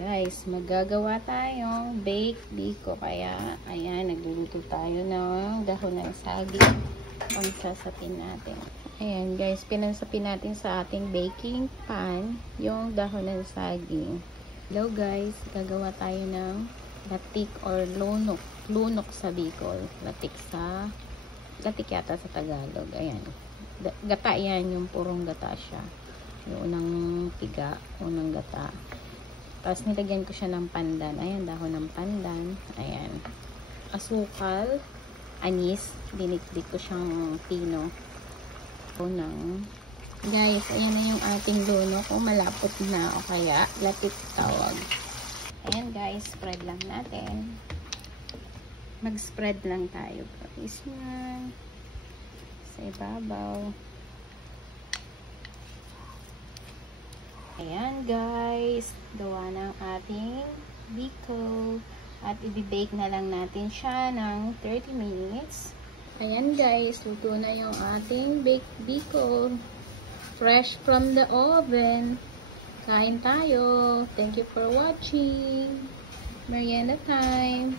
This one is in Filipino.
Guys, magagawa tayong baked biko. Kaya, ayan, nagluluto tayo ng dahon ng saging. Pagsasapin natin. Ayan, guys, pinansapin natin sa ating baking pan yung dahon ng saging. Hello, guys. Gagawa tayo ng latik or lunok. Lunok sa Bicol. Latik yata sa Tagalog. Ayan. Gata yan, yung purong gata siya. Yung unang piga, unang gata. Tapos nilagyan ko siya ng pandan. Ayan, dahon ng pandan. Ayan. Asukal, anis. Dinikdik ko siyang pino. Guys, ayan na yung ating lunok. Kung malapot na o kaya latik tawag. Ayan guys, spread lang natin. Mag-spread lang tayo. Guys, yan. Sa ibabaw. Ayan guys, gawa ng ating biko. At i-bake na lang natin siya ng 30 minutes. Ayan guys, luto na yung ating baked biko. Fresh from the oven. Kain tayo. Thank you for watching. Merienda time.